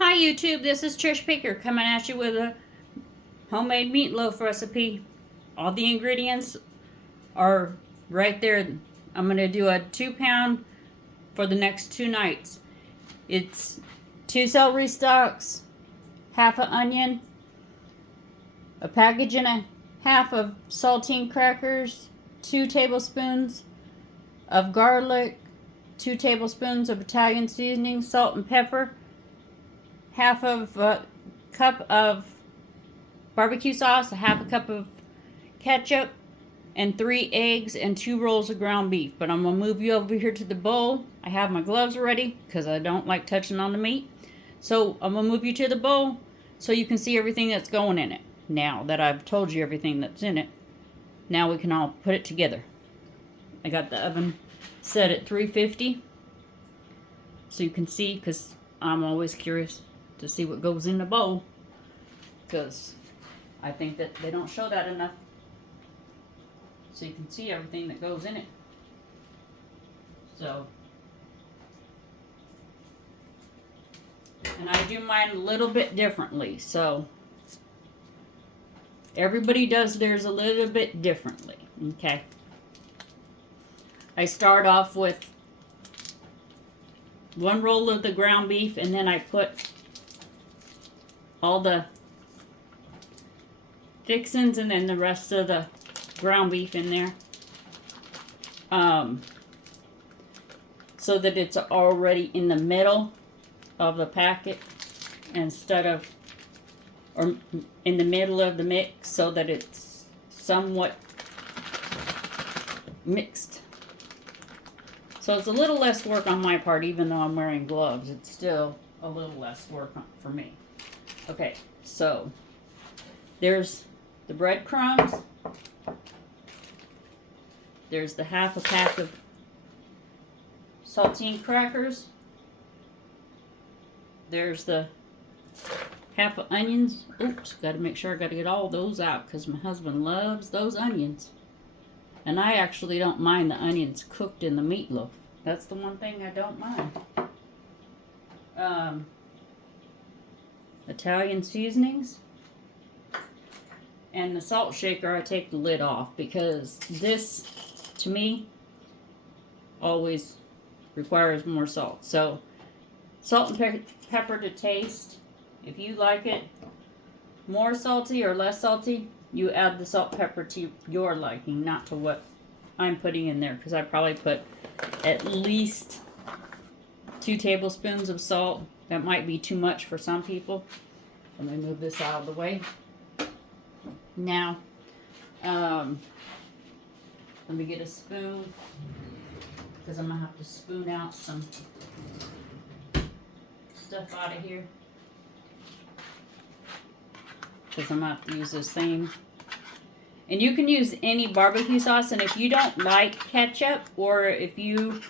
Hi YouTube, this is Trish Picker coming at you with a homemade meatloaf recipe. All the ingredients are right there. I'm going to do a 2-pound for the next 2 nights. It's 2 celery stalks, half an onion, a package and a half of saltine crackers, 2 tablespoons of garlic, 2 tablespoons of Italian seasoning, salt and pepper, half of a cup of barbecue sauce, a half a cup of ketchup, and 3 eggs and 2 rolls of ground beef. But I'm going to move you over here to the bowl. I have my gloves ready because I don't like touching on the meat. So I'm going to move you to the bowl so you can see everything that's going in it. Now that I've told you everything that's in it, now we can all put it together. I got the oven set at 350 so you can see, because I'm always curious to see what goes in the bowl, because I think that they don't show that enough, so you can see everything that goes in it. So, and I do mine a little bit differently, so everybody does theirs a little bit differently. Okay, I start off with 1 roll of the ground beef, and then I put all the fixins and then the rest of the ground beef in there, so that it's already in the middle of the packet instead of, or in the middle of the mix, so that it's somewhat mixed. So it's a little less work on my part, even though I'm wearing gloves. It's still a little less work for me. Okay, so there's the breadcrumbs. There's the half a pack of saltine crackers. There's the half of onions. Oops, got to make sure I got to get all those out because my husband loves those onions. And I actually don't mind the onions cooked in the meatloaf. That's the one thing I don't mind. Italian seasonings. And the salt shaker, I take the lid off because this, to me, always requires more salt. So, salt and pepper to taste. If you like it more salty or less salty, you add the salt and pepper to your liking, not to what I'm putting in there, because I probably put at least 2 tablespoons of salt. That might be too much for some people. Let me move this out of the way. Now, let me get a spoon, because I'm going to have to spoon out some stuff out of here, because I'm going to have to use the same. And you can use any barbecue sauce, and if you don't like ketchup, or if you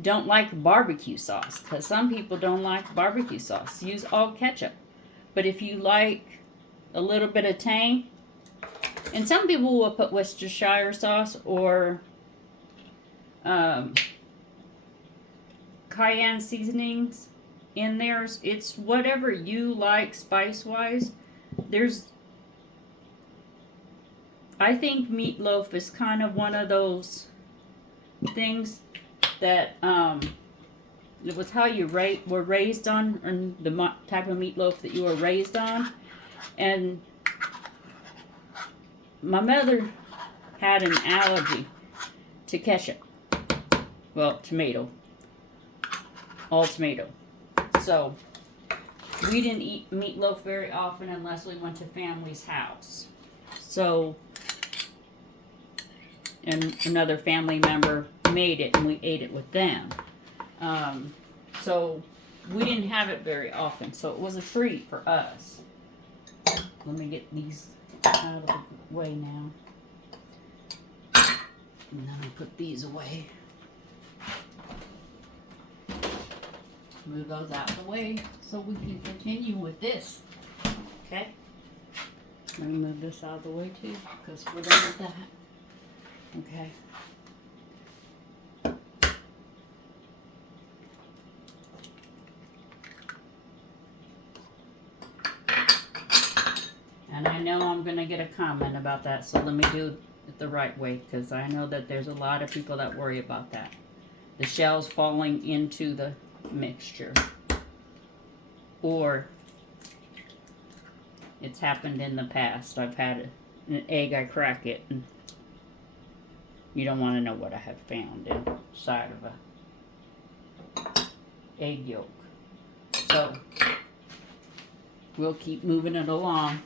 don't like barbecue sauce, because some people don't like barbecue sauce, use all ketchup. But if you like a little bit of tang, and some people will put Worcestershire sauce or cayenne seasonings in theirs. It's whatever you like spice-wise. I think meatloaf is kind of one of those things that it was how you were raised on, and the type of meatloaf that you were raised on. And my mother had an allergy to ketchup. Well, tomato. All tomato. So, we didn't eat meatloaf very often unless we went to family's house. So, and another family member made it and we ate it with them. So, we didn't have it very often. So, it was a treat for us. Let me get these out of the way now. And then I'll put these away. Move those out of the way so we can continue with this. Okay? Let me move this out of the way too, because we're done with that. Okay. And I know I'm going to get a comment about that, so let me do it the right way, because I know that there's a lot of people that worry about that. The shells falling into the mixture. Or it's happened in the past. I've had an egg, I crack it, and you don't want to know what I have found inside of a egg yolk. So we'll keep moving it along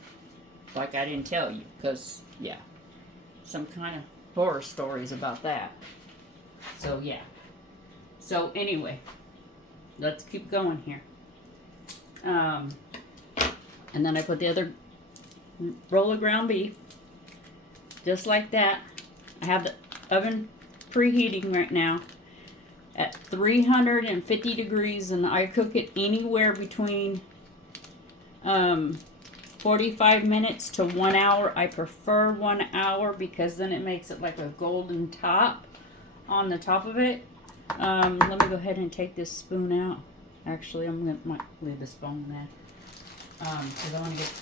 like I didn't tell you, because yeah, some kind of horror stories about that. So yeah. So anyway, let's keep going here. And then I put the other roll of ground beef, just like that. I have the oven preheating right now at 350 degrees, and I cook it anywhere between 45 minutes to 1 hour. I prefer 1 hour because then it makes it like a golden top on the top of it. Let me go ahead and take this spoon out. Actually, might leave the spoon there. Because I want to get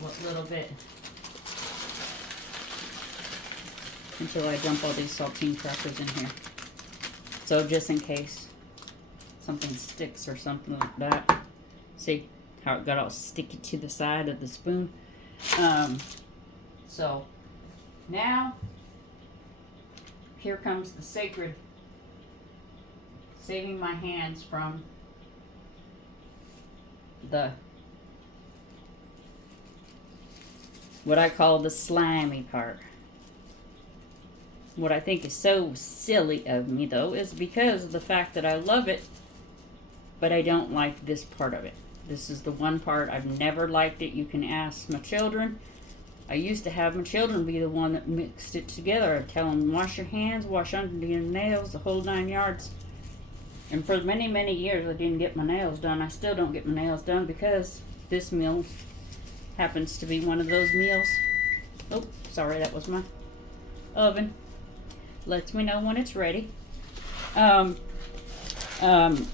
a little bit until I dump all these saltine crackers in here. So just in case something sticks or something like that. See how it got all sticky to the side of the spoon? So now here comes the sacred saving my hands from the what I call the slimy part. What I think is so silly of me, though, is because of the fact that I love it, but I don't like this part of it. This is the one part I've never liked it. You can ask my children. I used to have my children be the one that mixed it together. I'd tell them, wash your hands, wash under your nails, the whole 9 yards. And for many, many years, I didn't get my nails done. I still don't get my nails done because this meal happens to be one of those meals. Oh, sorry, that was my oven. Lets me know when it's ready.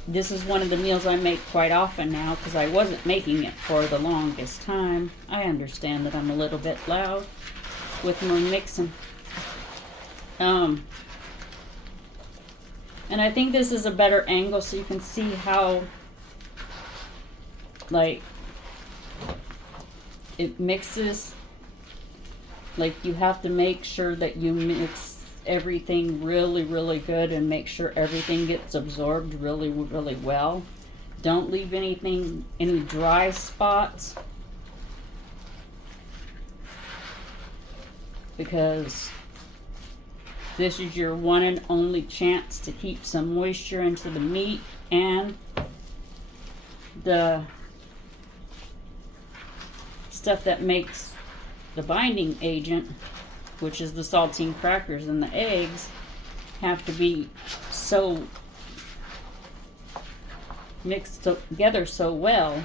This is one of the meals I make quite often now because I wasn't making it for the longest time. I understand that I'm a little bit loud with my mixing. And I think this is a better angle so you can see how, like, it mixes. Like, you have to make sure that you mix everything really, really good and make sure everything gets absorbed really, really well. Don't leave any dry spots, because this is your one and only chance to keep some moisture into the meat and the stuff that makes the binding agent, which is the saltine crackers and the eggs, have to be so mixed together so well.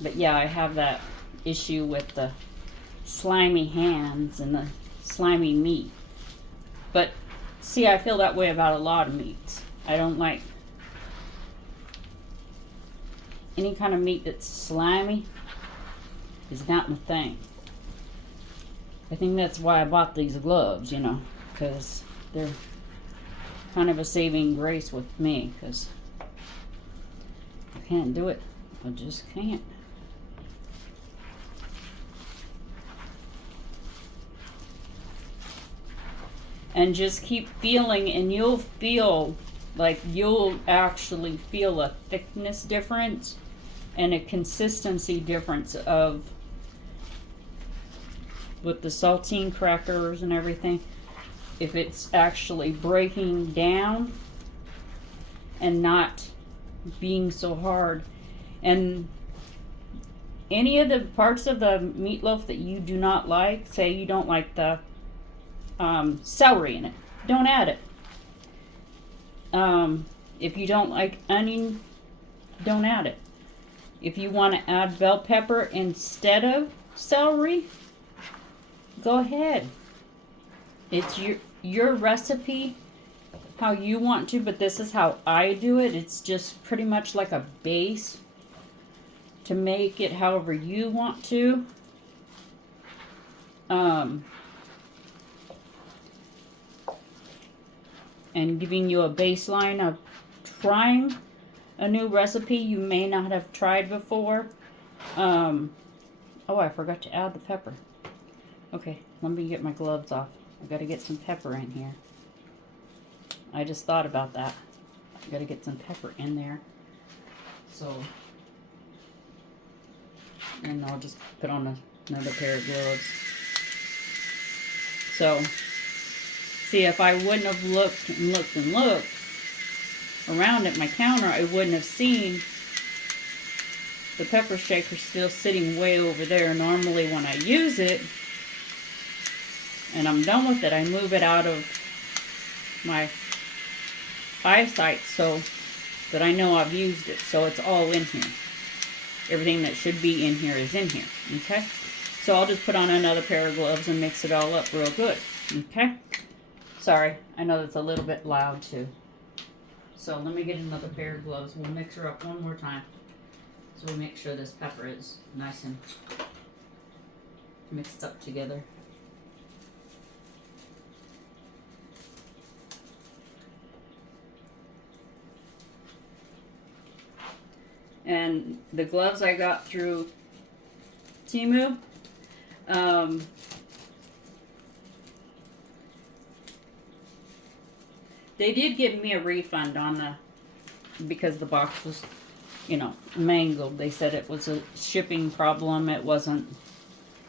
But yeah, I have that issue with the slimy hands and the slimy meat. But see, I feel that way about a lot of meats. I don't like any kind of meat that's slimy. Is not my thing. I think that's why I bought these gloves, you know, because they're kind of a saving grace with me, because I can't do it. I just can't. And just keep feeling, and you'll feel like you'll actually feel a thickness difference and a consistency difference of with the saltine crackers and everything, if it's actually breaking down and not being so hard. And any of the parts of the meatloaf that you do not like, say you don't like the celery in it, don't add it. If you don't like onion, don't add it. If you want to add bell pepper instead of celery, go ahead. It's your recipe. how you want to, but this is how I do it. It's just pretty much like a base to make it however you want to. And giving you a baseline of trying a new recipe you may not have tried before. Oh, I forgot to add the pepper. Okay, let me get my gloves off. I gotta get some pepper in here. I just thought about that. I gotta get some pepper in there. So, and I'll just put on another pair of gloves. So, see, if I wouldn't have looked and looked and looked around at my counter, I wouldn't have seen the pepper shaker still sitting way over there. Normally when I use it and I'm done with it, I move it out of my eyesight so that I know I've used it. So it's all in here. Everything that should be in here is in here. Okay? So I'll just put on another pair of gloves and mix it all up real good. Okay? Sorry, I know that's a little bit loud too. So let me get another pair of gloves. We'll mix her up one more time. So we make sure this pepper is nice and mixed up together. And the gloves I got through Temu. They did give me a refund on because the box was, you know, mangled. They said it was a shipping problem. It wasn't,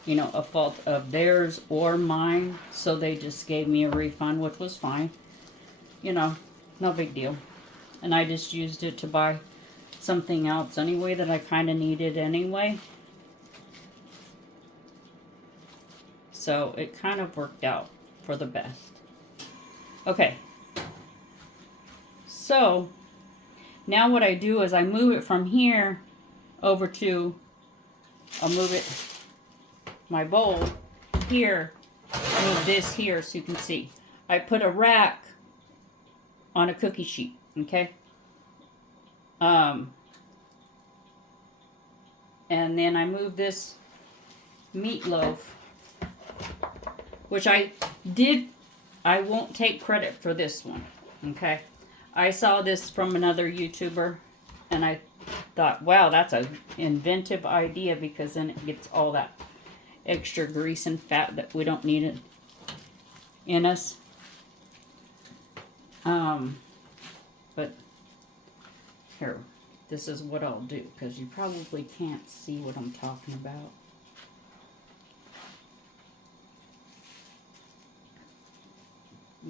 you know, a fault of theirs or mine. So they just gave me a refund, which was fine. You know, no big deal. And I just used it to buy something else anyway that I kind of needed anyway. So it kind of worked out for the best. Okay. So now what I do is I move it from here over to, I'll move it, my bowl here, move this here so you can see. I put a rack on a cookie sheet, okay? And then I move this meatloaf, which I won't take credit for this one, okay? I saw this from another YouTuber, and I thought, wow, that's an inventive idea, because then it gets all that extra grease and fat that we don't need it in us. But here, this is what I'll do, because you probably can't see what I'm talking about.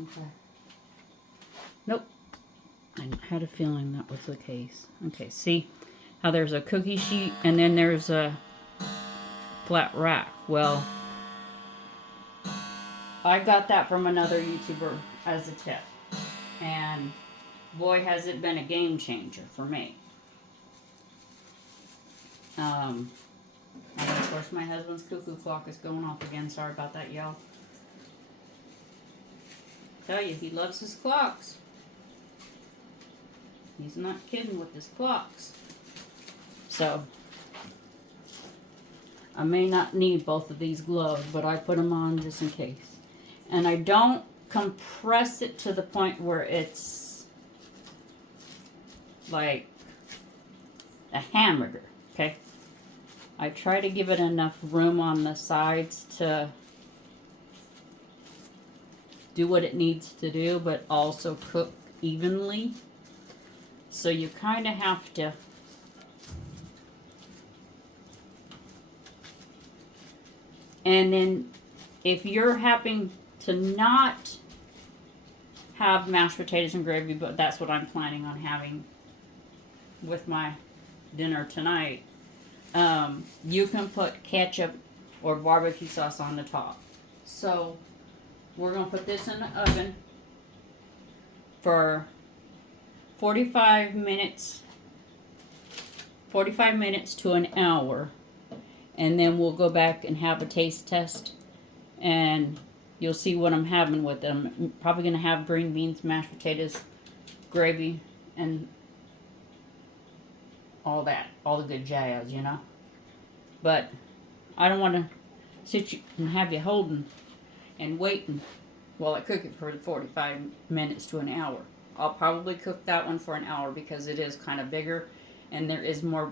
Okay. Nope. I had a feeling that was the case. Okay, see how there's a cookie sheet and then there's a flat rack. Well, I got that from another YouTuber as a tip. And boy, has it been a game changer for me. And of course my husband's cuckoo clock is going off again. Sorry about that, y'all. Tell you, he loves his clocks. He's not kidding with his clocks. So, I may not need both of these gloves, but I put them on just in case. And I don't compress it to the point where it's like a hamburger, okay? I try to give it enough room on the sides to do what it needs to do, but also cook evenly. So you kind of have to and then if you're having to not have mashed potatoes and gravy, but that's what I'm planning on having with my dinner tonight, you can put ketchup or barbecue sauce on the top. So we're going to put this in the oven for 45 minutes to an hour, and then we'll go back and have a taste test and you'll see what I'm having with them. I'm probably going to have green beans, mashed potatoes, gravy, and all that. All the good jazz, you know. But I don't want to sit you and have you holding and waiting while I cook it for 45 minutes to an hour. I'll probably cook that one for an hour because it is kind of bigger and there is more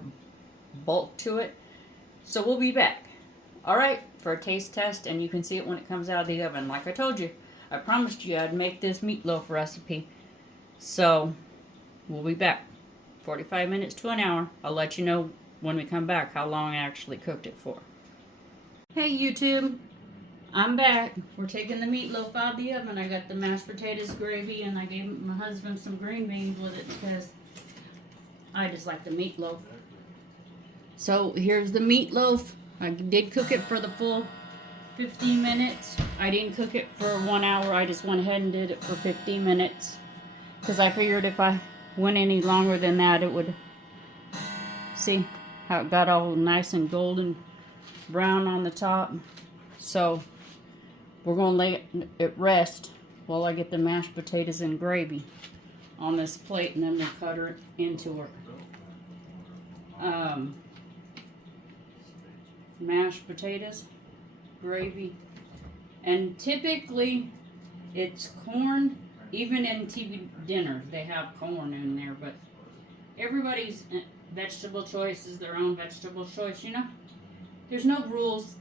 bulk to it. So we'll be back. Alright, for a taste test, and you can see it when it comes out of the oven. Like I told you, I promised you I'd make this meatloaf recipe. So, we'll be back. 45 minutes to an hour. I'll let you know when we come back how long I actually cooked it for. Hey YouTube, I'm back. We're taking the meatloaf out of the oven. I got the mashed potatoes, gravy, and I gave my husband some green beans with it because I just like the meatloaf. So, here's the meatloaf. I did cook it for the full 15 minutes. I didn't cook it for 1 hour. I just went ahead and did it for 15 minutes. Because I figured if I went any longer than that, it would... See how it got all nice and golden brown on the top? So, we're going to let it rest while I get the mashed potatoes and gravy on this plate. And then we'll cut her into her. Mashed potatoes, gravy, and typically it's corn. Even in TV dinner they have corn in there, but everybody's vegetable choice is their own vegetable choice, you know. There's no rules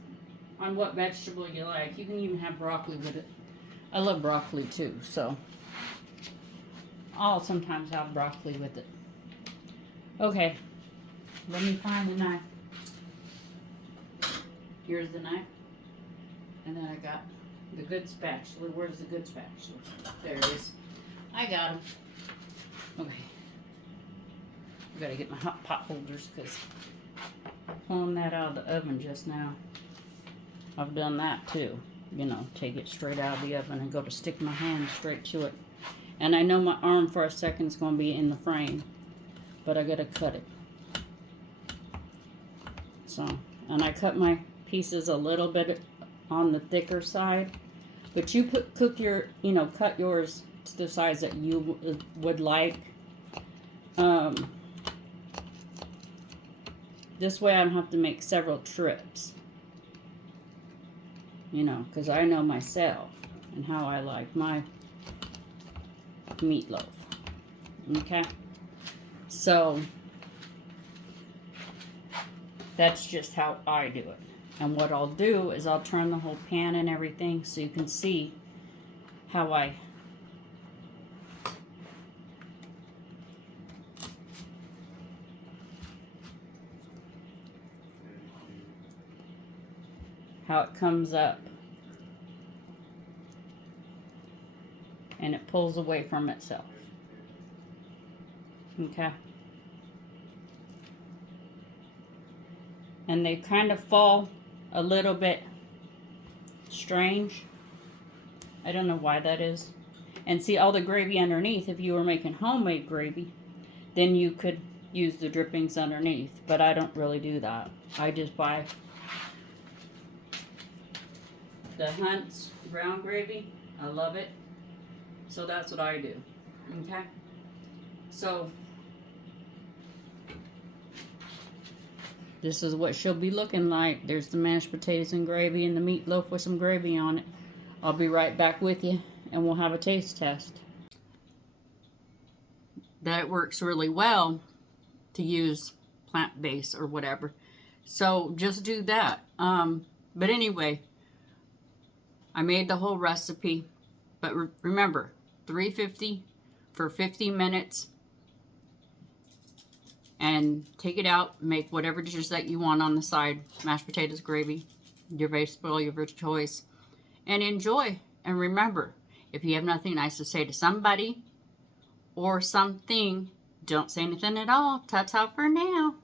on what vegetable you like. You can even have broccoli with it. I love broccoli too, so I'll sometimes have broccoli with it. Okay, let me find a knife. Here's the knife. And then I got the good spatula. Where's the good spatula? There it is. I got them. Okay. I gotta get my hot pot holders because pulling that out of the oven just now. I've done that too. You know, take it straight out of the oven and go to stick my hand straight to it. And I know my arm for a second is going to be in the frame. But I gotta cut it. So, and I cut my pieces a little bit on the thicker side, but you cook your, cut yours to the size that you would like. This way I don't have to make several trips, because I know myself and how I like my meatloaf. Okay, so that's just how I do it. And what I'll do is I'll turn the whole pan and everything so you can see how it comes up and it pulls away from itself. Okay. And they kind of fall a little bit strange. I don't know why that is. And see all the gravy underneath. If you were making homemade gravy, then you could use the drippings underneath. But I don't really do that. I just buy the Hunt's brown gravy. I love it. So that's what I do. Okay? So this is what she'll be looking like. There's the mashed potatoes and gravy and the meatloaf with some gravy on it. I'll be right back with you and we'll have a taste test. That works really well to use plant-based or whatever. So just do that. But anyway, I made the whole recipe. But remember, 350 for 50 minutes. And take it out, make whatever dishes that you want on the side. Mashed potatoes, gravy, your vegetable, your choice. And enjoy. And remember, if you have nothing nice to say to somebody or something, don't say anything at all. Ta-ta for now.